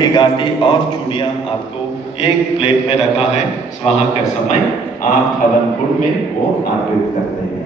की गाठी और चूड़ियां आपको एक प्लेट में रखा है। स्वाहा का समय आप हवन कुंड में वो अर्पित करते हैं।